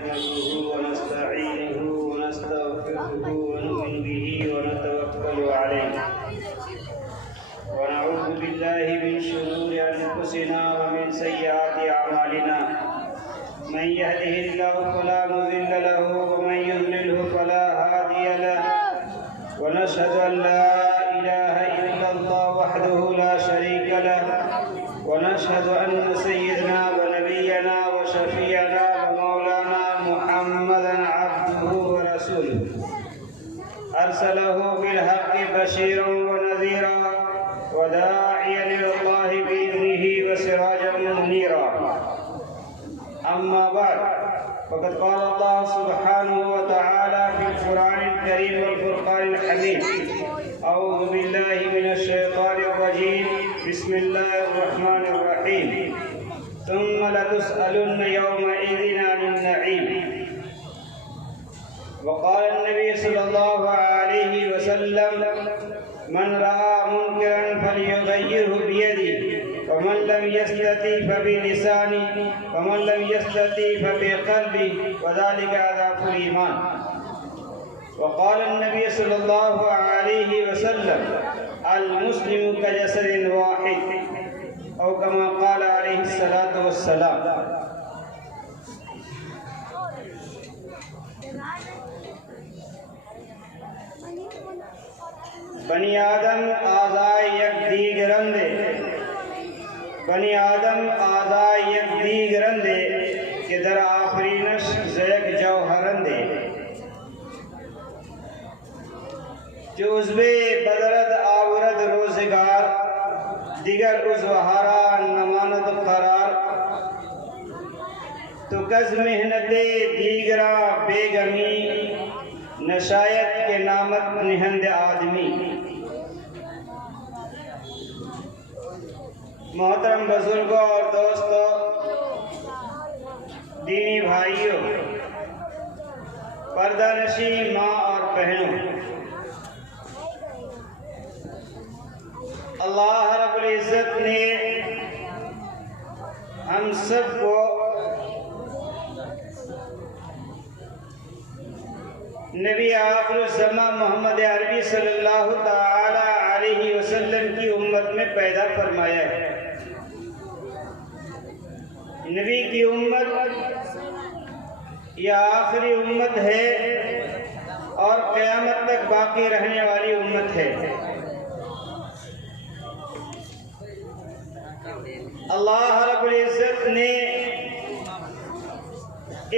نحمده ونستعينه ونستغفره ونؤمن به ونتوكل عليه ونعوذ بالله من شرور أنفسنا ومن سيئات أعمالنا من يهده الله فلا مضل له ومن يضلله فلا هادي له ونشهد أن لا إله إلا الله وحده لا شريك له ونشهد أن سيدنا ونبينا وشفيعنا ومولانا محمدا عبده ورسوله أرسله بالحق بشيرا ونذيرا وداعيا إلى الله بإذنه وسراجا منيرا أما بعد فقد قال الله سبحانه وتعالى في القرآن الكريم والفرقان الحميد أعوذ بالله من الشيطان الرجيم بسم الله الرحمن الرحيم ثم لتسألن يومئذ عن النعيم وقال النبي صلى الله عليه وسلم من رأى منكرا فليغيره بيده ومن لم يستطع فبلسانه ومن لم يستطع فبقلبه وذلك أضعف الإيمان وقال النبي صلى الله عليه وسلم المسلم كجسد واحد أو كما قال عليه الصلاة والسلام. بنی آدم اعضاء یک دیگرندے بنی آدم اعضاء یک دیگرندے کہ در آفرینش زیک جوہرندے جو عضو بدرد آورد روزگار دیگر عضوہارا نماند قرار تو کز محنت دیگرہ بیگمی نشایت کے نامت نہند آدمی. محترم بزرگوں اور دوستوں، دینی بھائیوں، پردہ نشین ماں اور بہنوں، اللہ رب العزت نے ہم سب کو نبی آخر الزمان محمد عربی صلی اللہ تعالی علیہ وسلم کی امت میں پیدا فرمایا ہے. نبی کی امت یہ آخری امت ہے اور قیامت تک باقی رہنے والی امت ہے. اللہ رب العزت نے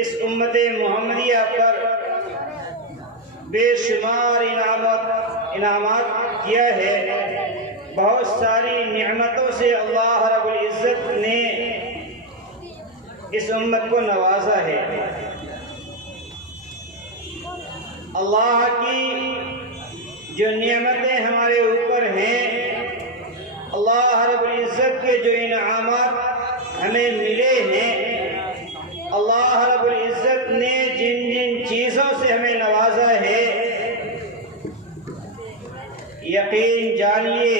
اس امت محمدیہ پر بے شمار انعامات کیا ہے. بہت ساری نعمتوں سے اللہ رب العزت نے اس امت کو نوازا ہے. اللہ کی جو نعمتیں ہمارے اوپر ہیں، اللہ رب العزت کے جو انعامات ہمیں ملے ہیں، اللہ رب العزت نے جن جن چیزوں سے ہمیں نوازا ہے، یقین جانیے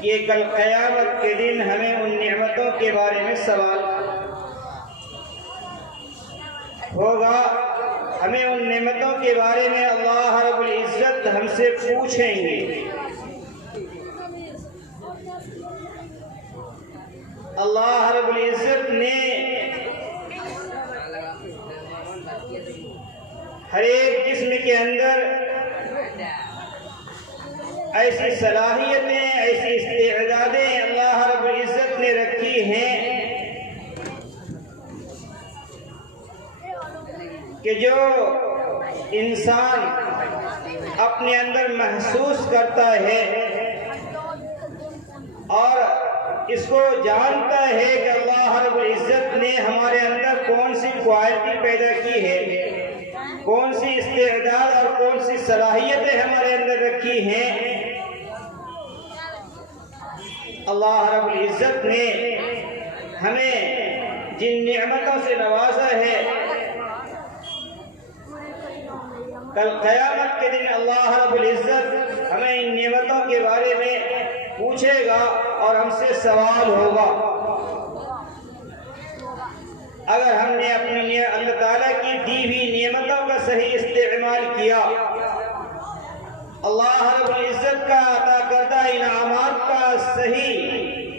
کہ کل قیامت کے دن ہمیں ان نعمتوں کے بارے میں سوال ہوگا. ہمیں ان نعمتوں کے بارے میں اللہ رب العزت ہم سے پوچھیں گے. اللہ رب العزت نے ہر ایک جسم کے اندر ایسی صلاحیتیں، ایسی استعدادیں اللہ رب العزت نے رکھی ہیں کہ جو انسان اپنے اندر محسوس کرتا ہے اور اس کو جانتا ہے کہ اللہ رب العزت نے ہمارے اندر کون سی کوالٹی پیدا کی ہے، کون سی استعداد اور کون سی صلاحیتیں ہمارے اندر رکھی ہیں. اللہ رب العزت نے ہمیں جن نعمتوں سے نوازا ہے، کل قیامت کے دن اللہ رب العزت ہمیں ان نعمتوں کے بارے میں پوچھے گا اور ہم سے سوال ہوگا. اگر ہم نے اپنی اللہ تعالیٰ کی دی ہوئی نعمتوں کا صحیح استعمال کیا، اللہ رب العزت کا عطا کردہ انعامات کا صحیح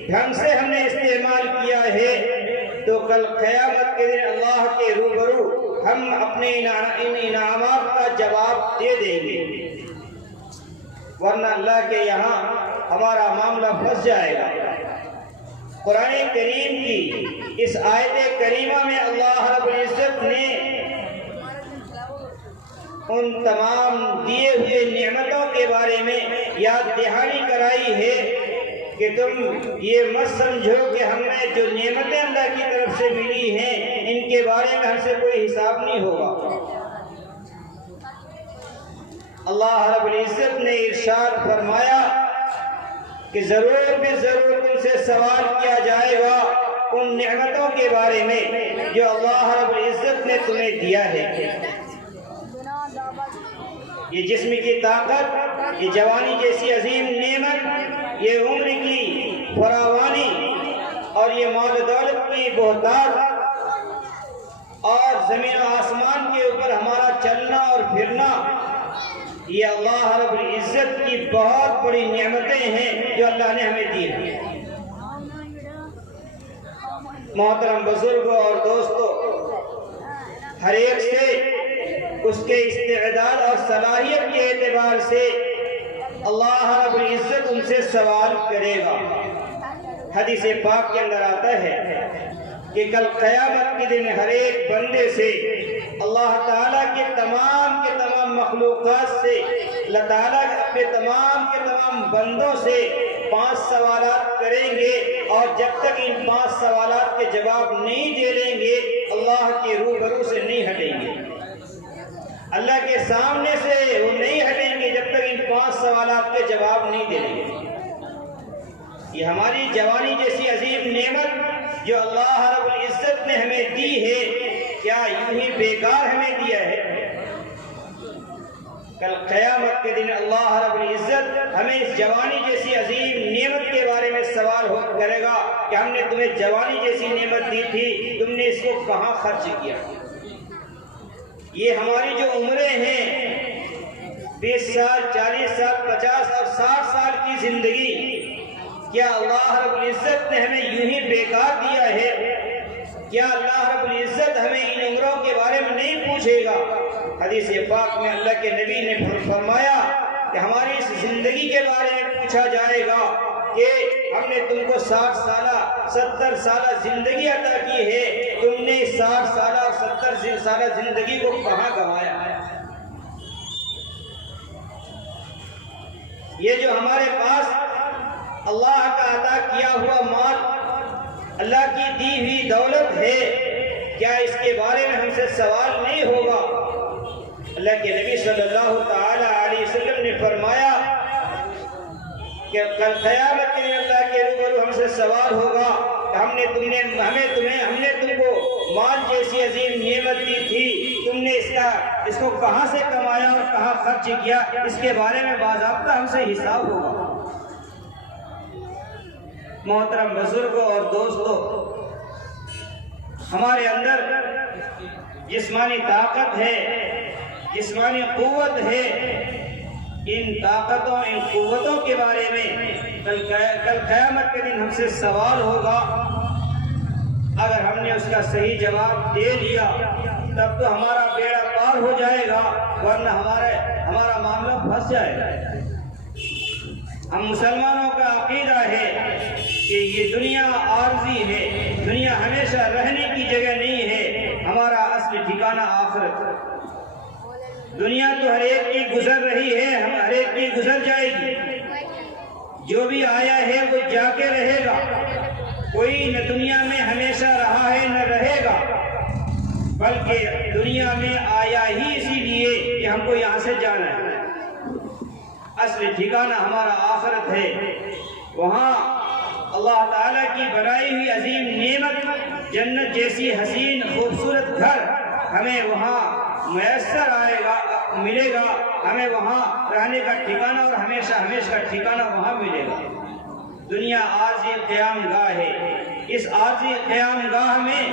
ڈھنگ سے ہم نے استعمال کیا ہے، تو کل قیامت کے دن اللہ کے روبرو ہم اپنے ان انعامات کا جواب دے دیں گے، ورنہ اللہ کے یہاں ہمارا معاملہ پھنس جائے گا۔ قرآن کریم کی اس آیت کریمہ میں اللہ رب العزت نے ان تمام دیے ہوئے نعمتوں کے بارے میں یاد دہانی کرائی ہے کہ تم یہ مت سمجھو کہ ہمیں جو نعمتیں اللہ کی طرف سے ملی ہیں ان کے بارے میں ہم سے کوئی حساب نہیں ہوگا۔ اللہ رب العزت نے ارشاد فرمایا کہ ضرور بے ضرور تم سے سوال کیا جائے گا ان نعمتوں کے بارے میں جو اللہ رب العزت نے تمہیں دیا ہے۔ یہ جسم کی طاقت، یہ جوانی جیسی عظیم نعمت، یہ عمر کی فراوانی اور یہ مال و دولت کی بہتات اور زمین و آسمان کے اوپر ہمارا چلنا اور پھرنا، یہ اللہ رب العزت کی بہت بڑی نعمتیں ہیں جو اللہ نے ہمیں دی ہیں۔ محترم بزرگوں اور دوستوں، ہر ایک سے اس کے استعداد اور صلاحیت کے اعتبار سے اللہ رب العزت ان سے سوال کرے گا۔ حدیث پاک کے اندر آتا ہے کہ کل قیامت کے دن ہر ایک بندے سے اللہ تعالیٰ کے تمام مخلوقات سے اللہ تعالیٰ اپنے تمام بندوں سے 5 سوالات کریں گے، اور جب تک ان 5 سوالات کے جواب نہیں دے لیں گے اللہ کے روبرو سے نہیں ہٹیں گے، اللہ کے سامنے سے وہ نہیں ہٹیں گے جب تک ان 5 سوالات کے جواب نہیں دے لیں گے۔ یہ ہماری جوانی جیسی عظیم نعمت جو اللہ رب العزت نے ہمیں دی ہے، کیا یوں ہی بیکار ہمیں دیا ہے؟ کل قیامت کے دن اللہ رب العزت ہمیں اس جوانی جیسی عظیم نعمت کے بارے میں سوال کرے گا کہ ہم نے تمہیں جوانی جیسی نعمت دی تھی، تم نے اس کو کہاں خرچ کیا؟ یہ ہماری جو عمریں ہیں 20 سال، 40 سال، 50 اور 60 سال کی زندگی، کیا اللہ رب العزت نے ہمیں یوں ہی بیکار دیا ہے؟ کیا اللہ رب العزت ہمیں ان عمروں کے بارے میں نہیں پوچھے گا؟ حدیث پاک میں اللہ کے نبی نے فرمایا کہ ہماری اس زندگی کے بارے میں پوچھا جائے گا کہ ہم نے تم کو 60 سالہ 70 سالہ زندگی عطا کی ہے، تم نے 60 سالہ اور 70 سالہ زندگی کو کہاں گنوایا؟ یہ جو ہمارے پاس اللہ کا عطا کیا ہوا مال، اللہ کی دی ہوئی دولت ہے، کیا اس کے بارے میں ہم سے سوال نہیں ہوگا؟ اللہ کے نبی صلی اللہ تعالی علیہ وسلم نے فرمایا کہ کل قیامت کے دن اللہ کے روبرو ہم سے سوال ہوگا کہ ہم نے تم کو مال جیسی عظیم نعمت دی تھی، تم نے اس کو کہاں سے کمایا اور کہاں خرچ کیا؟ اس کے بارے میں باضابطہ ہم سے حساب ہوگا۔ محترم بزرگوں اور دوستوں، ہمارے اندر جسمانی طاقت ہے، جسمانی قوت ہے، ان طاقتوں ان قوتوں کے بارے میں کل قیامت کے دن ہم سے سوال ہوگا۔ اگر ہم نے اس کا صحیح جواب دے لیا تب تو ہمارا بیڑا پار ہو جائے گا، ورنہ ہمارا معاملہ پھنس جائے گا۔ ہم مسلمانوں کا عقیدہ ہے کہ یہ دنیا عارضی ہے، دنیا ہمیشہ رہنے کی جگہ نہیں ہے، ہمارا اصل ٹھکانہ آخرت ہے۔ دنیا تو ہر ایک کی گزر رہی ہے، ہر ایک کی گزر جائے گی، جو بھی آیا ہے وہ جا کے رہے گا، کوئی نہ دنیا میں ہمیشہ رہا ہے نہ رہے گا، بلکہ دنیا میں آیا ہی اسی لیے کہ ہم کو یہاں سے جانا ہے۔ اصل ٹھکانہ ہمارا آخرت ہے، وہاں اللہ تعالیٰ کی بنائی ہوئی عظیم نعمت جنت جیسی حسین خوبصورت گھر ہمیں وہاں میسر آئے گا، ملے گا، ہمیں وہاں رہنے کا ٹھکانہ اور ہمیشہ کا ٹھکانہ وہاں ملے گا۔ دنیا عارضی قیام گاہ ہے، اس عارضی قیام گاہ میں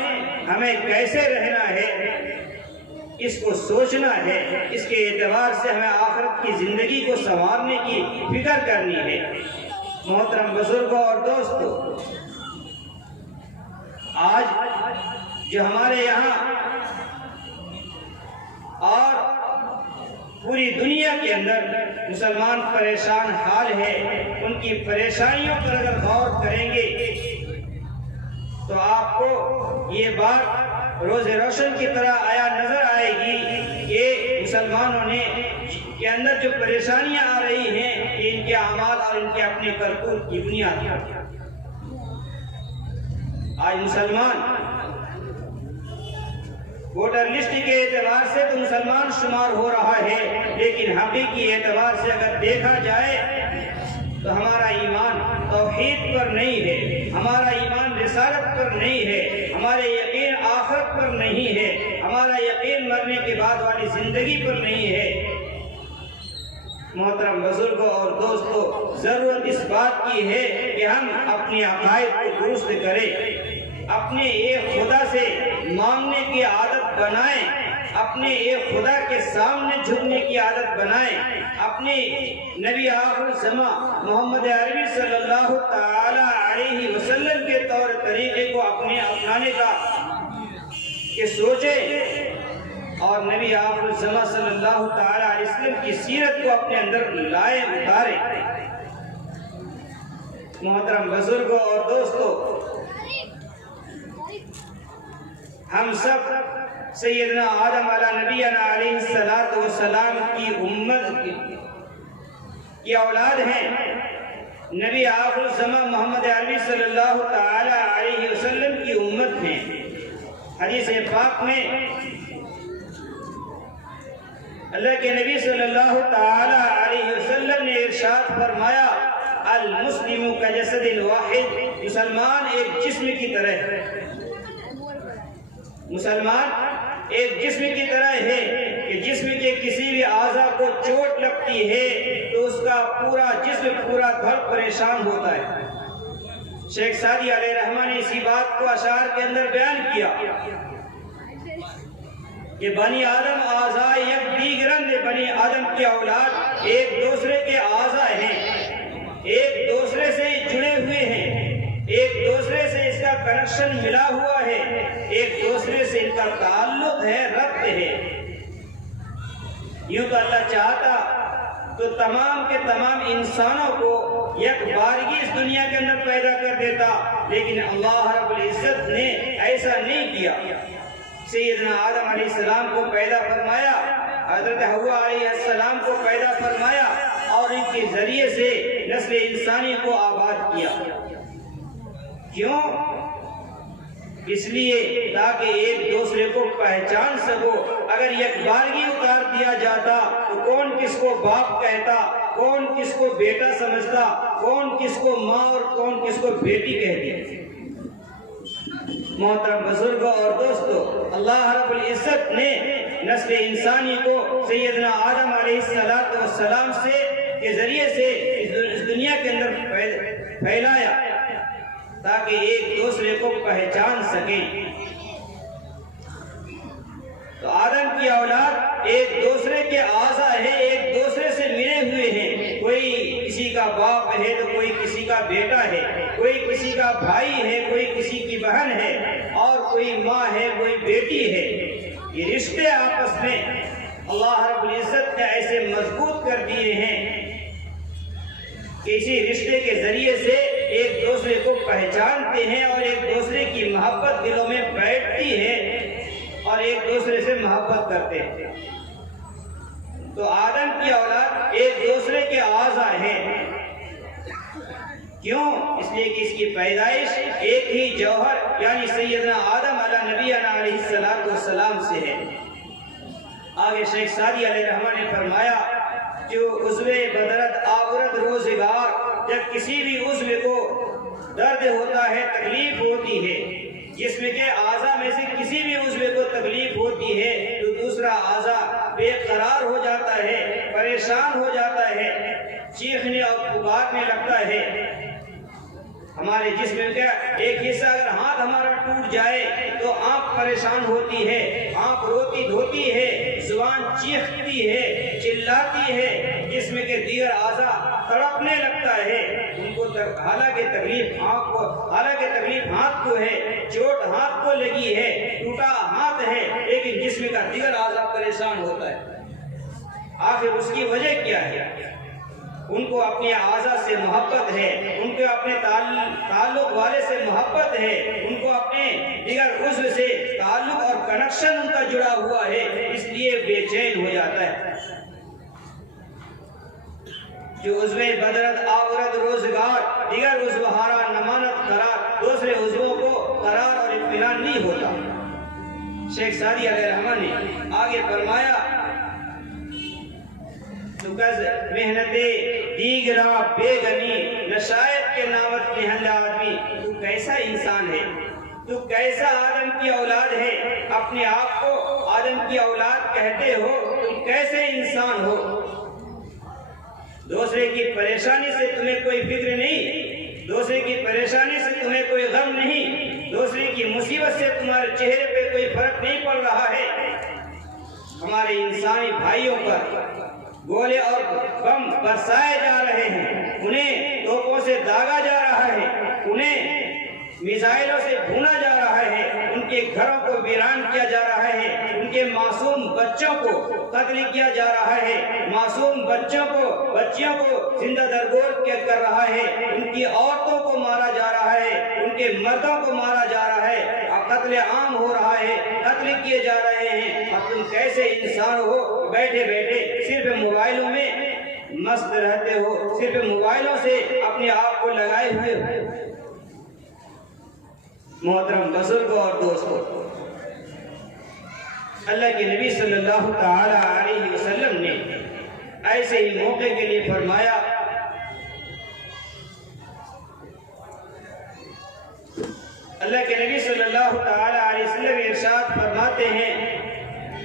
ہمیں کیسے رہنا ہے، اس کو سوچنا ہے۔ اس کے اعتبار سے ہمیں آخرت کی زندگی کو سنوارنے کی فکر کرنی ہے۔ محترم بزرگوں اور دوستوں، آج جو ہمارے یہاں اور پوری دنیا کے اندر مسلمان پریشان حال ہے، ان کی پریشانیوں پر اگر غور کریں گے تو آپ کو یہ بات روز روشن کی طرح آیا نظر آئے گی کہ مسلمانوں نے کے اندر جو پریشانیاں آ رہی ہیں یہ ان کے اعمال اور ان کے اپنے کرتوت کی بنیاد ہے۔ آج مسلمان ووٹر لسٹ کے اعتبار سے تو مسلمان شمار ہو رہا ہے، لیکن حقیقی اعتبار سے اگر دیکھا جائے تو ہمارا ایمان توحید پر نہیں ہے، ہمارا ایمان رسالت پر نہیں ہے، ہمارے یقین آخرت پر نہیں ہے، ہمارا یقین مرنے کے بعد والی زندگی پر نہیں ہے۔ محترم بزرگوں اور دوستوں، ضرورت اس بات کی ہے کہ ہم اپنے عقائد کو درست کریں، اپنے ایک خدا سے مانگنے کی عادت بنائیں، اپنے ایک خدا کے سامنے جھکنے کی عادت بنائیں، اپنے نبی آخر الزماں محمد عربی صلی اللہ تعالی علیہ وسلم کے طور طریقے کو اپنانے کا کہ سوچیں، اور نبی آخر الزماں صلی اللہ تعالی علیہ وسلم کی سیرت کو اپنے اندر لائے اتاریں۔ محترم بزرگوں اور دوستوں، ہم سب سیدنا آدم علیہ نبینا علیہ السلام کی امت کی اولاد ہیں، نبی آخر الزماں محمد عربی صلی اللہ تعالی علیہ وسلم کی امت ہیں۔ حدیث پاک میں اللہ کے نبی صلی اللہ تعالی علیہ وسلم نے ارشاد فرمایا، المسلم کجسد الواحد، مسلمان ایک جسم کی طرح ہے، مسلمان ایک جسم کی طرح ہے کہ جسم کے کسی بھی اعضاء کو چوٹ لگتی ہے تو اس کا پورا جسم پورا دھڑ پریشان ہوتا ہے۔ شیخ سعدی علیہ رحمہ نے اسی بات کو اشعار کے اندر بیان کیا کہ بنی آدم اعضاء یک دیگرند، بنی آدم کی اولاد ایک دوسرے کے اعضاء ہیں، ایک دوسرے سے جڑے ہوئے ہیں، ایک دوسرے سے اس کا کنیکشن ملا ہوا ہے، ایک دوسرے سے ان کا تعلق ہے، ربط ہے۔ یوں تو اللہ چاہتا تو تمام کے تمام انسانوں کو یک بارگی اس دنیا کے اندر پیدا کر دیتا، لیکن اللہ رب العزت نے ایسا نہیں کیا۔ سیدنا آدم علیہ السلام کو پیدا فرمایا، حضرت حوا علیہ السلام کو پیدا فرمایا اور ان کے ذریعے سے نسل انسانی کو آباد کیا۔ کیوں؟ اس لیے تاکہ ایک دوسرے کو پہچان سکو۔ اگر یک بارگی اتار دیا جاتا تو کون کس کو باپ کہتا، کون کس کو بیٹا سمجھتا، کون کس کو ماں اور کون کس کو بیٹی کہتی۔ محترم بزرگوں اور دوستوں، اللہ رب العزت نے نسل انسانی کو سیدنا آدم علیہ السلام سے کے ذریعے سے اس دنیا کے اندر پھیلایا تاکہ ایک دوسرے کو پہچان سکیں۔ تو آدم کی اولاد ایک دوسرے کے اعضاء ہیں، ایک دوسرے سے ملے ہوئے ہیں، کوئی کسی کا باپ ہے تو کوئی کسی کا بیٹا ہے، کوئی کسی کا بھائی ہے، کوئی کسی کی بہن ہے، اور کوئی ماں ہے، کوئی بیٹی ہے۔ یہ رشتے آپس میں اللہ رب العزت نے ایسے مضبوط کر دیے ہیں کہ اسی رشتے کے ذریعے سے ایک دوسرے کو پہچانتے ہیں اور ایک دوسرے کی محبت دلوں میں بیٹھتی ہے اور ایک دوسرے سے محبت کرتے ہیں۔ تو آدم کی اولاد ایک دوسرے کے اعضاء ہیں۔ کیوں؟ اس لیے کہ اس کی پیدائش ایک ہی جوہر یعنی سیدنا آدم علیہ نبینا علیہ السلام سے ہے۔ آگے شیخ سعدی علیہ رحمہ نے فرمایا، جو عضو بدرت آورد روزگار، جب کسی بھی عضو کو درد ہوتا ہے، تکلیف ہوتی ہے، جسم کے اعضاء میں سے کسی بھی عضو کو تکلیف ہوتی ہے تو دوسرا اعضاء بے قرار ہو جاتا ہے، پریشان ہو جاتا ہے، چیخنے اور پکارنے لگتا ہے۔ ہمارے جسم کا ایک حصہ اگر ہاتھ ہمارا ٹوٹ جائے تو آنکھ پریشان ہوتی ہے، آنکھ روتی دھوتی ہے، زبان چیختی ہے، چلاتی ہے، جسم کے دیگر اعضاء تڑپنے لگتا ہے۔ ان کو حالانکہ تکلیف ہاتھ کو ہے، چوٹ ہاتھ کو لگی ہے، ٹوٹا ہاتھ ہے، لیکن جسم کا دیگر اعضاء پریشان ہوتا ہے۔ آخر اس کی وجہ کیا ہے؟ ان کو اپنے اعضاء سے محبت ہے، ان کو اپنے تعلق والے سے محبت ہے، ان کو اپنے دیگر عضو سے تعلق اور کنیکشن ان کا جڑا ہوا ہے، اس لیے بے چین ہو جاتا ہے۔ جو عضو بدرت آورت روزگار، دیگر عضو ہارا نمانت قرار، دوسرے عضووں کو قرار اور اطمینان نہیں ہوتا۔ شیخ سعدی علیہ رحمہ نے آگے فرمایا، سکز محنت دیگرا بے غمی، نشایت کے نامت نہند آدمی۔ تو کیسا انسان ہے؟ تو کیسا آدم کی اولاد ہے؟ اپنے آپ کو آدم کی اولاد کہتے ہو، تم کیسے انسان ہو؟ دوسرے کی پریشانی سے تمہیں کوئی فکر نہیں، دوسرے کی پریشانی سے تمہیں کوئی غم نہیں، دوسرے کی مصیبت سے تمہارے چہرے پہ کوئی فرق نہیں پڑ رہا ہے۔ ہمارے انسانی بھائیوں پر گولے اور بم برسائے جا رہے ہیں، انہیں توپوں سے داغا جا رہا ہے، انہیں میزائلوں سے بھونا جا رہا ہے، ان کے گھروں کو ویران کیا جا رہا ہے، ان کے معصوم بچوں کو قتل کیا جا رہا ہے، معصوم بچیوں کو زندہ درگور کر رہا ہے، ان کی عورتوں کو مارا جا رہا ہے، ان کے مردوں کو مارا جا رہا ہے، قتل عام ہو رہا ہے، قتل کیے جا رہے ہیں۔ اب تم کیسے انسان ہو؟ بیٹھے بیٹھے صرف موبائلوں میں مست رہتے ہو، صرف موبائلوں سے اپنے آپ کو لگائے ہوئے ہو۔ محترم بزرگوں اور دوستوں، اللہ کے نبی صلی اللہ تعالی علیہ وسلم نے ایسے ہی موقع کے لیے فرمایا، اللہ کے نبی صلی اللہ تعالی علیہ وسلم ارشاد فرماتے ہیں،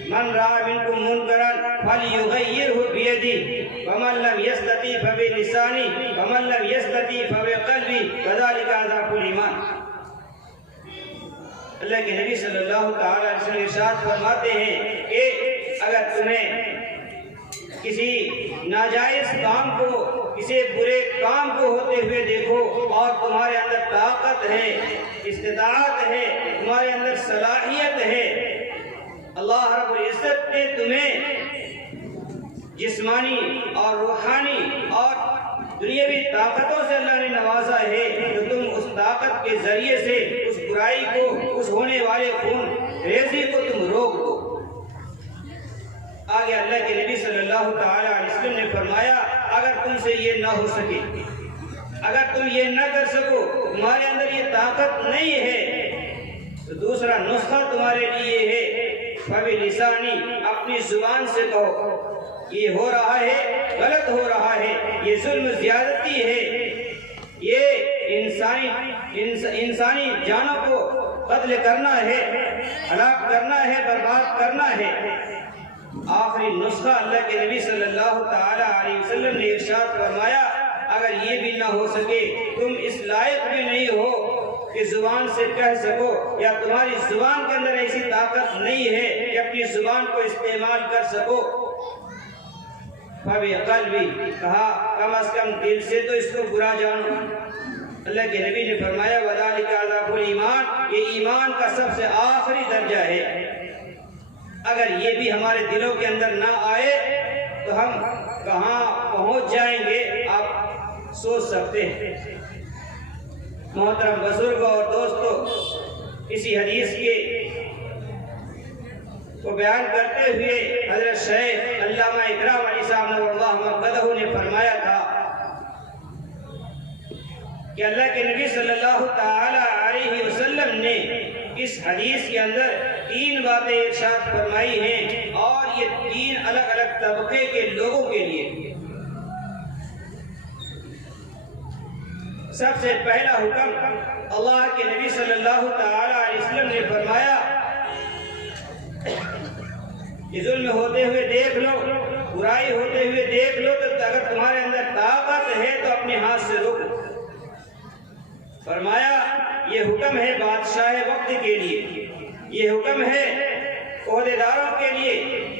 من رأى منكم منكرا فليغيره بيده ومن لم يستطع فبلسانه ومن لم يستطع فبقلبه وذلك أضعف الإيمان۔ اللہ کے نبی صلی اللہ تعالی علیہ وسلم ارشاد فرماتے ہیں کہ اگر تمہیں کسی ناجائز کام کو، کسی برے کام کو ہوتے ہوئے دیکھو اور تمہارے اندر طاقت ہے، استطاعت ہے، تمہارے اندر صلاحیت ہے، اللہ رب العزت نے تمہیں جسمانی اور روحانی اور دنیاوی طاقتوں سے اللہ نے نوازا ہے، تو تم اس طاقت کے ذریعے سے اس برائی کو، اس ہونے والے خون ریزی کو تم روک دو۔ آگے اللہ کے نبی صلی اللہ تعالی علیہ وسلم نے فرمایا، اگر تم سے یہ نہ ہو سکے، اگر تم یہ نہ کر سکو، تمہارے اندر یہ طاقت نہیں ہے، تو دوسرا نسخہ تمہارے لیے ہے، فبلسانی، اپنی زبان سے کہو یہ ہو رہا ہے، غلط ہو رہا ہے، یہ ظلم زیادتی ہے، یہ انسانی جانوں کو قتل کرنا ہے، ہلاک کرنا ہے، برباد کرنا ہے۔ آخری نسخہ اللہ کے نبی صلی اللہ تعالی علیہ وسلم نے ارشاد فرمایا، اگر یہ بھی نہ ہو سکے، تم اس لائق بھی نہیں ہو کہ زبان سے کہہ سکو، یا تمہاری زبان کے اندر ایسی طاقت نہیں ہے کہ اپنی زبان کو استعمال کر سکو، فَبِقَلْبِ، کہا کم از کم دل سے تو اس کو برا جانو۔ اللہ کے نبی نے فرمایا، وَذَلِكَ عَذَابُ الْإِيمَانِ، یہ ایمان کا سب سے آخری درجہ ہے۔ اگر یہ بھی ہمارے دلوں کے اندر نہ آئے تو ہم کہاں پہنچ جائیں گے، آپ سوچ سکتے ہیں۔ محترم بزرگوں اور دوستوں، اسی حدیث کے کو بیان کرتے ہوئے حضرت شیخ علامہ اکرام علی صاحب نور اللہ مقدہ نے فرمایا تھا کہ اللہ کے نبی صلی اللہ تعالی علیہ وسلم نے اس حدیث کے اندر 3 باتیں ارشاد فرمائی ہیں، اور یہ 3 الگ الگ طبقے کے لوگوں کے لیے۔ سب سے پہلا حکم اللہ کے نبی صلی اللہ تعالی علیہ وسلم نے فرمایا کہ ظلم ہوتے ہوئے دیکھ لو، برائی ہوتے ہوئے دیکھ لو، تو اگر تمہارے اندر طاقت ہے تو اپنے ہاتھ سے روکو۔ فرمایا یہ حکم ہے بادشاہ وقت کے لیے، یہ حکم ہے عہدیداروں کے لیے،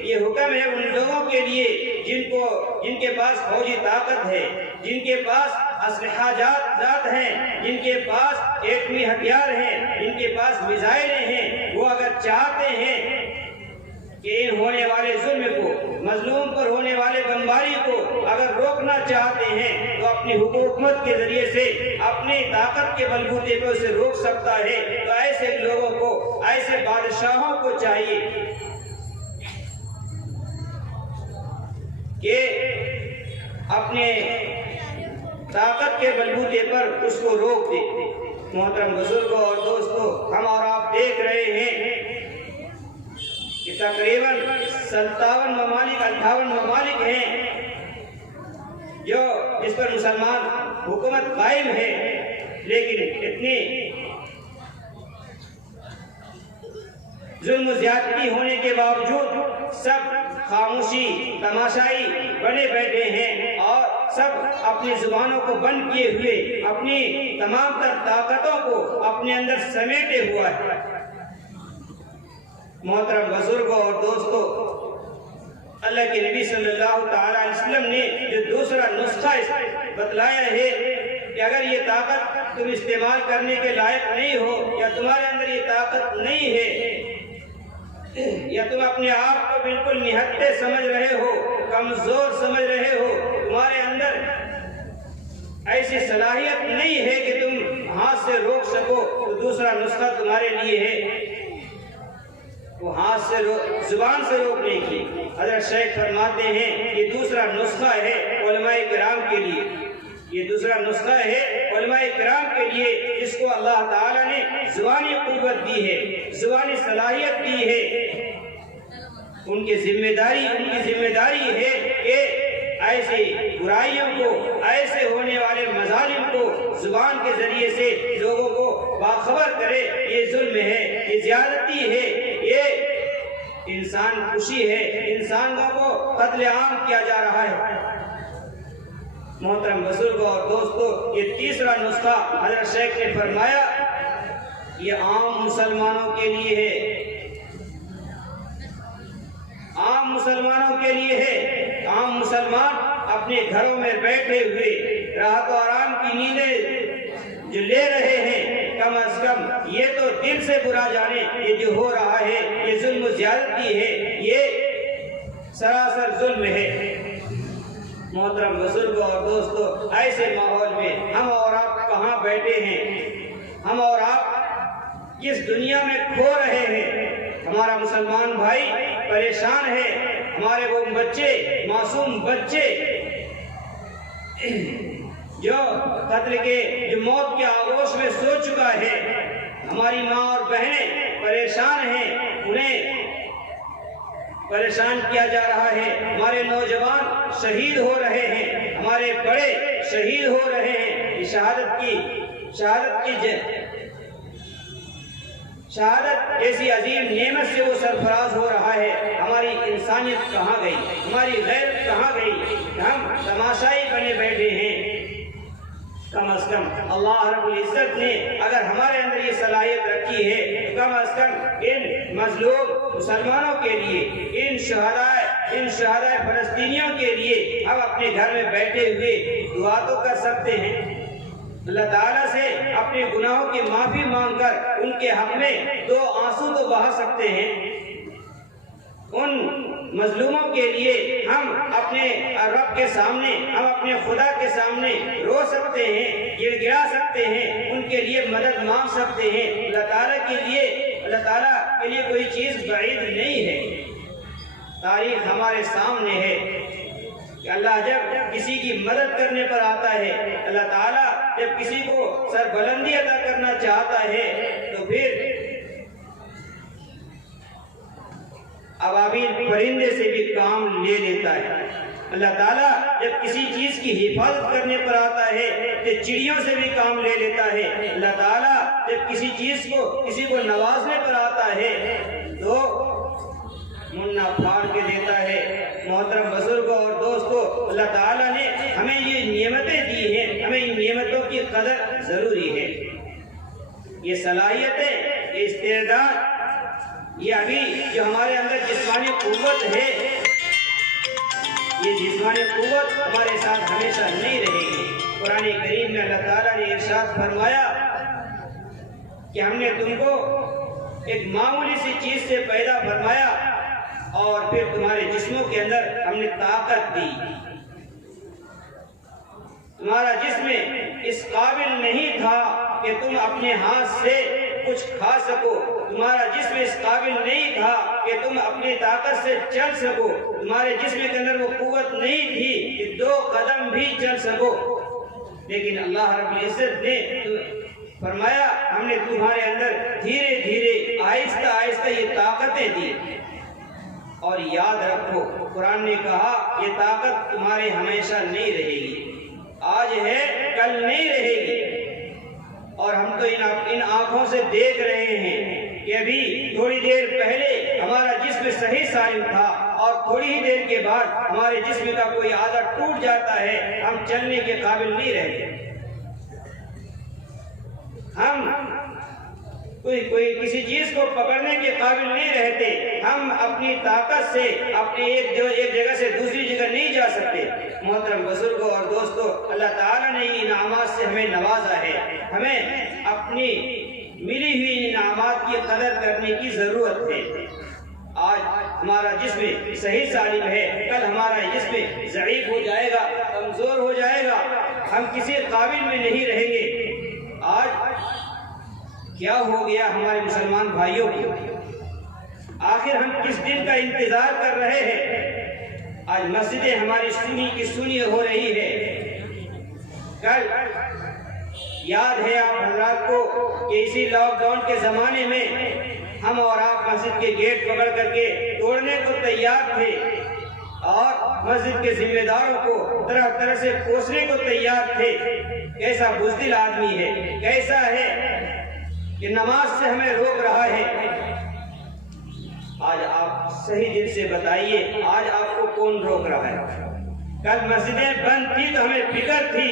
یہ حکم ہے ان لوگوں کے لیے جن کے پاس فوجی طاقت ہے، جن کے پاس اسلحہ جات ہیں، جن کے پاس ایٹمی ہتھیار ہیں، جن کے پاس میزائلیں ہیں۔ وہ اگر چاہتے ہیں کہ ان ہونے والے ظلم کو، مظلوم پر ہونے والے بمباری کو اگر روکنا چاہتے ہیں تو اپنی حکومت کے ذریعے سے، اپنی طاقت کے بلبوتے پر اسے روک سکتا ہے۔ تو ایسے لوگوں کو، ایسے بادشاہوں کو چاہیے کہ اپنے طاقت کے بلبوتے پر اس کو روک دے۔ محترم بزرگوں اور دوستوں، ہم اور آپ دیکھ رہے ہیں کہ تقریباً 57 ممالک 58 ممالک ہیں جو اس پر مسلمان حکومت قائم ہے، لیکن اتنی ظلم و زیادتی ہونے کے باوجود سب خاموشی تماشائی بنے بیٹھے ہیں اور سب اپنی زبانوں کو بند کیے ہوئے، اپنی تمام تر طاقتوں کو اپنے اندر سمیٹے ہوا ہے۔ محترم بزرگوں اور دوستوں، اللہ کے نبی صلی اللہ تعالی علیہ وسلم نے جو دوسرا نسخہ بتلایا ہے کہ اگر یہ طاقت تم استعمال کرنے کے لائق نہیں ہو، یا تمہارے اندر یہ طاقت نہیں ہے، یا تم اپنے آپ کو بالکل نہتے سمجھ رہے ہو، کمزور سمجھ رہے ہو، تمہارے اندر ایسی صلاحیت نہیں ہے کہ تم ہاتھ سے روک سکو، تو دوسرا نسخہ تمہارے لیے ہے، وہ ہاتھ سے زبان سے روکنے کی۔ حضرت شیخ فرماتے ہیں یہ دوسرا نسخہ ہے علماء کرام کے لیے، یہ دوسرا نسخہ ہے علماء کرام کے لیے، جس کو اللہ تعالیٰ نے زبانی قوت دی ہے، زبانی صلاحیت دی ہے۔ ان کی ذمہ داری ہے کہ ایسی برائیوں کو، ایسے ہونے والے مظالم کو زبان کے ذریعے سے لوگوں کو باخبر کرے۔ یہ ظلم ہے، یہ زیادتی ہے، یہ انسان کشی ہے، انسانوں کو قتل عام کیا جا رہا ہے۔ محترم بزرگوں اور دوستوں، یہ تیسرا نسخہ حضرت شیخ نے فرمایا یہ عام مسلمانوں کے لیے ہے، عام مسلمانوں کے لیے ہے۔ عام مسلمان اپنے گھروں میں بیٹھے ہوئے راحت و آرام کی نیندیں جو لے رہے ہیں، کم از کم یہ تو دل سے برا جانے یہ جو ہو رہا ہے یہ ظلم و زیادتی ہے، یہ سراسر ظلم ہے۔ محترم بزرگوں اور دوستوں، ایسے ماحول میں ہم اور آپ کہاں بیٹھے ہیں؟ ہم اور آپ کس دنیا میں کھو رہے ہیں؟ ہمارا مسلمان بھائی پریشان ہے، ہمارے وہ بچے، معصوم بچے جو قتل کے، جو موت کے آغوش میں سو چکا ہے، ہماری ماں اور بہنیں پریشان ہیں، انہیں پریشان کیا جا رہا ہے، ہمارے نوجوان شہید ہو رہے ہیں، ہمارے بڑے شہید ہو رہے ہیں۔ شہادت جیسی عظیم نعمت سے وہ سرفراز ہو رہا ہے، ہماری انسانیت کہاں گئی، ہماری غیرت کہاں گئی؟ ہم تماشائی بنے بیٹھے ہیں۔ کم از کم اللہ رب العزت نے اگر ہمارے اندر یہ صلاحیت رکھی ہے، کم از کم ان مظلوم مسلمانوں کے لیے، ان شہداء فلسطینیوں کے لیے ہم اپنے گھر میں بیٹھے ہوئے دعا تو کر سکتے ہیں، اللہ تعالیٰ سے اپنے گناہوں کی معافی مانگ کر ان کے حق میں 2 آنسو تو بہا سکتے ہیں۔ ان مظلوموں کے لیے ہم اپنے رب کے سامنے، ہم اپنے خدا کے سامنے رو سکتے ہیں، گڑ گڑا سکتے ہیں، ان کے لیے مدد مانگ سکتے ہیں۔ اللہ تعالیٰ کے لیے کوئی چیز بعید نہیں ہے۔ تاریخ ہمارے سامنے ہے کہ اللہ جب کسی کی مدد کرنے پر آتا ہے، اللہ تعالیٰ جب کسی کو سربلندی عطا کرنا چاہتا ہے تو پھر ابابیل پرندے سے بھی کام لے لیتا ہے۔ اللہ تعالیٰ جب کسی چیز کی حفاظت کرنے پر آتا ہے تو چڑیوں سے بھی کام لے لیتا ہے۔ اللہ تعالیٰ جب کسی کو نوازنے پر آتا ہے تو منا پھاڑ کے دیتا ہے۔ محترم بزرگوں اور دوستوں، اللہ تعالیٰ نے ہمیں یہ نعمتیں دی ہیں، ہمیں ان نعمتوں کی قدر ضروری ہے۔ یہ صلاحیتیں، یہ استعداد، یہ ابھی جو ہمارے اندر جسمانی قوت ہے، یہ جسمانی قوت ہمارے ساتھ ہمیشہ نہیں رہے گی۔ قرآن کریم میں اللہ تعالیٰ نے ارشاد فرمایا کہ ہم نے تم کو ایک معمولی سی چیز سے پیدا فرمایا اور پھر تمہارے جسموں کے اندر ہم نے طاقت دی۔ تمہارا جسم اس قابل نہیں تھا کہ تم اپنے ہاتھ سے کچھ کھا سکو، تمہارا جسم اس قابل نہیں تھا کہ تم اپنی طاقت سے چل سکو، تمہارے جسم کے اندر وہ قوت نہیں تھی کہ 2 قدم بھی چل سکو، لیکن اللہ رب العزت نے فرمایا ہم نے تمہارے اندر دھیرے دھیرے آہستہ آہستہ یہ طاقتیں دی۔ اور یاد رکھو، قرآن نے کہا یہ طاقت تمہارے ہمیشہ نہیں رہے گی، آج ہے کل نہیں رہے گی۔ اور ہم تو ان آنکھوں سے دیکھ رہے ہیں کہ ابھی تھوڑی دیر پہلے ہمارا جسم صحیح سالم تھا اور تھوڑی ہی دیر کے بعد ہمارے جسم کا کوئی اعضا ٹوٹ جاتا ہے، ہم چلنے کے قابل نہیں رہتے، ہم کوئی کسی چیز کو پکڑنے کے قابل نہیں رہتے، ہم اپنی طاقت سے اپنی ایک جگہ سے دوسری جگہ نہیں جا سکتے۔ محترم بزرگوں اور دوستوں، اللہ تعالیٰ نے یہ انعامات سے ہمیں نوازا ہے، ہمیں اپنی ملی ہوئی انعامات کی قدر کرنے کی ضرورت ہے۔ آج ہمارا جسم صحیح سالم ہے، کل ہمارا جسم ضعیف ہو جائے گا، کمزور ہو جائے گا، ہم کسی قابل میں نہیں رہیں گے۔ آج کیا ہو گیا ہمارے مسلمان بھائیوں کو؟ آخر ہم کس دن کا انتظار کر رہے ہیں؟ آج مسجدیں ہماری سنی کی سنی ہو رہی ہے۔ کل یاد ہے آپ حضرات کو کہ اسی لاک ڈاؤن کے زمانے میں ہم اور آپ مسجد کے گیٹ پکڑ کر کے توڑنے کو تیار تھے اور مسجد کے ذمہ داروں کو طرح طرح سے کوسنے کو تیار تھے۔ کیسا بزدل آدمی ہے، کیسا ہے کہ نماز سے ہمیں روک رہا ہے۔ آج آپ صحیح دل سے بتائیے، آج آپ کو کون روک رہا ہے؟ کل مسجدیں بند تھی تو ہمیں فکر تھی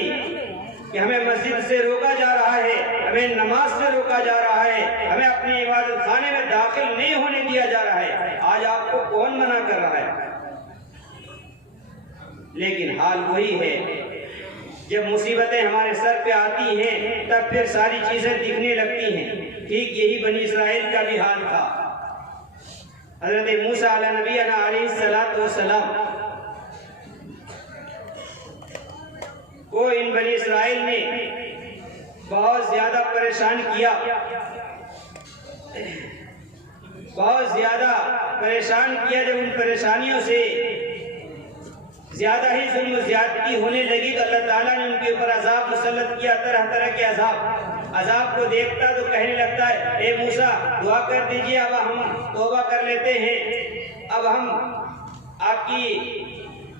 کہ ہمیں مسجد سے روکا جا رہا ہے، ہمیں نماز سے روکا جا رہا ہے، ہمیں اپنی عبادت خانے میں داخل نہیں ہونے دیا جا رہا ہے۔ آج آپ کو کون منع کر رہا ہے؟ لیکن حال وہی ہے، جب مصیبتیں ہمارے سر پہ آتی ہیں تب پھر ساری چیزیں دکھنے لگتی ہیں۔ ٹھیک یہی بنی اسرائیل کا بھی حال تھا۔ حضرت موسیٰ علیہ نبینا علیہ السلام کو ان بنی اسرائیل نے بہت زیادہ پریشان کیا، بہت زیادہ پریشان کیا۔ جب ان پریشانیوں سے زیادہ ہی ظلم و زیادتی ہونے لگی تو اللہ تعالیٰ نے ان کے اوپر عذاب مسلط کیا، طرح طرح کے عذاب کو دیکھتا تو کہنے لگتا ہے اے موسیٰ دعا کر دیجئے، اب ہم توبہ کر لیتے ہیں، اب ہم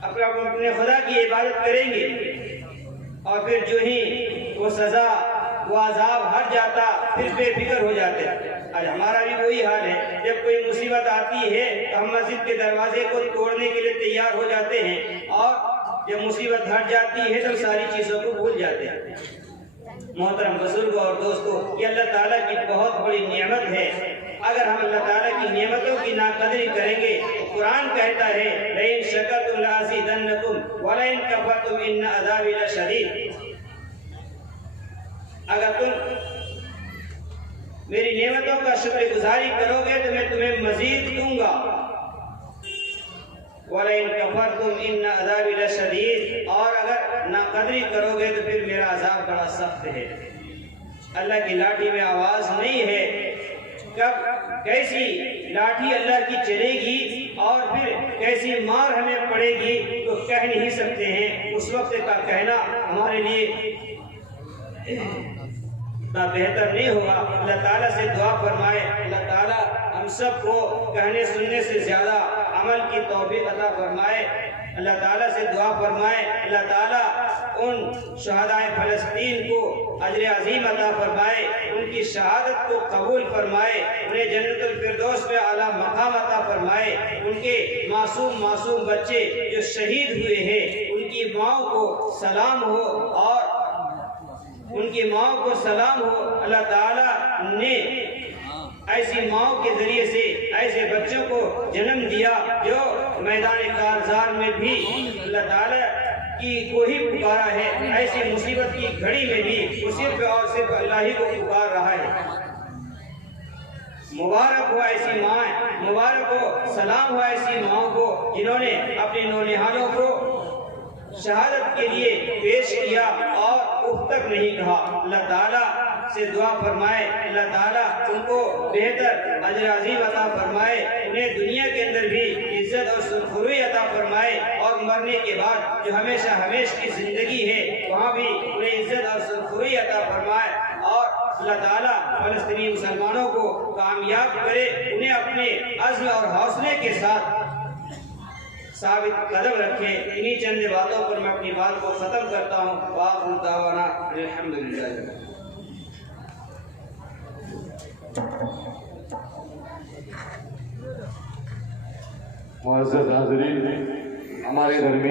اپنے خدا کی عبادت کریں گے۔ اور پھر جو ہی وہ سزا، وہ عذاب ہٹ جاتا پھر بے فکر ہو جاتے۔ آج ہمارا بھی وہی حال ہے، جب کوئی مصیبت آتی ہے تو ہم مسجد کے دروازے کو توڑنے کے لیے تیار ہو جاتے ہیں اور جب مصیبت ہٹ جاتی ہے تو ساری چیزوں کو بھول جاتے ہیں۔ محترم بزرگوں اور دوستوں، یہ اللہ تعالیٰ کی بہت بڑی نعمت ہے۔ اگر ہم اللہ تعالیٰ کی نعمتوں کی ناقدری کریں گے تو قرآن کہتا ہے لَإِن شَكَرْتُمْ لَأَزِيدَنَّكُمْ وَلَئِن كَفَرْتُمْ إِنَّ عَذَابِي لَشَدِيدٌ۔ اگر تم میری نعمتوں کا شکر گزاری کرو گے تو میں تمہیں مزید دوں گا۔ وَلَئِن كَفَرْتُمْ إِنَّ عَذَابِي لَشَدِيدٌ، اور اگر ناقدری کرو گے تو پھر میرا عذاب بڑا سخت ہے۔ اللہ کی لاٹھی میں آواز نہیں ہے، کب کیسی لاٹھی اللہ کی چلے گی اور پھر کیسی مار ہمیں پڑے گی تو کہہ نہیں سکتے ہیں۔ اس وقت کا کہنا ہمارے لیے بہتر نہیں ہوگا۔ اللہ تعالیٰ سے دعا فرمائے، اللہ تعالیٰ ہم سب کو کہنے سننے سے زیادہ عمل کی توفیق عطا فرمائے۔ اللہ تعالیٰ سے دعا فرمائے، اللہ تعالیٰ ان شہدائے فلسطین کو اجر عظیم عطا فرمائے، ان کی شہادت کو قبول فرمائے، انہیں جنت الفردوس میں اعلیٰ مقام عطا فرمائے۔ ان کے معصوم بچے جو شہید ہوئے ہیں ان کی ماؤں کو سلام ہو، اور ان کی ماؤں کو سلام ہو۔ اللہ تعالیٰ نے ایسی ماؤں کے ذریعے سے ایسے بچوں کو جنم دیا جو میدان کارزار میں بھی اللہ تعالیٰ کی کو ہی پکارا ہے، ایسی مصیبت کی گھڑی میں بھی وہ صرف اور صرف اللہ ہی کو پکار رہا ہے۔ مبارک ہو ایسی مائیں، مبارک ہو، سلام ہو ایسی ماؤں کو جنہوں نے اپنے نونہالوں کو شہادت کے لیے پیش کیا اور اف تک نہیں کہا۔ اللہ تعالیٰ سے دعا فرمائے، اللہ تعالیٰ ان کو بہتر اجر عظیم عطا فرمائے، انہیں دنیا کے اندر بھی عزت اور سرخروئی عطا فرمائے، اور مرنے کے بعد جو ہمیشہ کی زندگی ہے وہاں بھی انہیں عزت اور سرخروئی عطا فرمائے، اور اللہ تعالیٰ فلسطینی مسلمانوں کو کامیاب کرے، انہیں اپنے عزم اور حوصلے کے ساتھ ثابت قدم رکھے۔ انہی چند باتوں پر میں اپنی بات کو ختم کرتا ہوں۔ وآخر دعوانا الحمدللہ۔ معزز حاضرین، ہمارے درمیان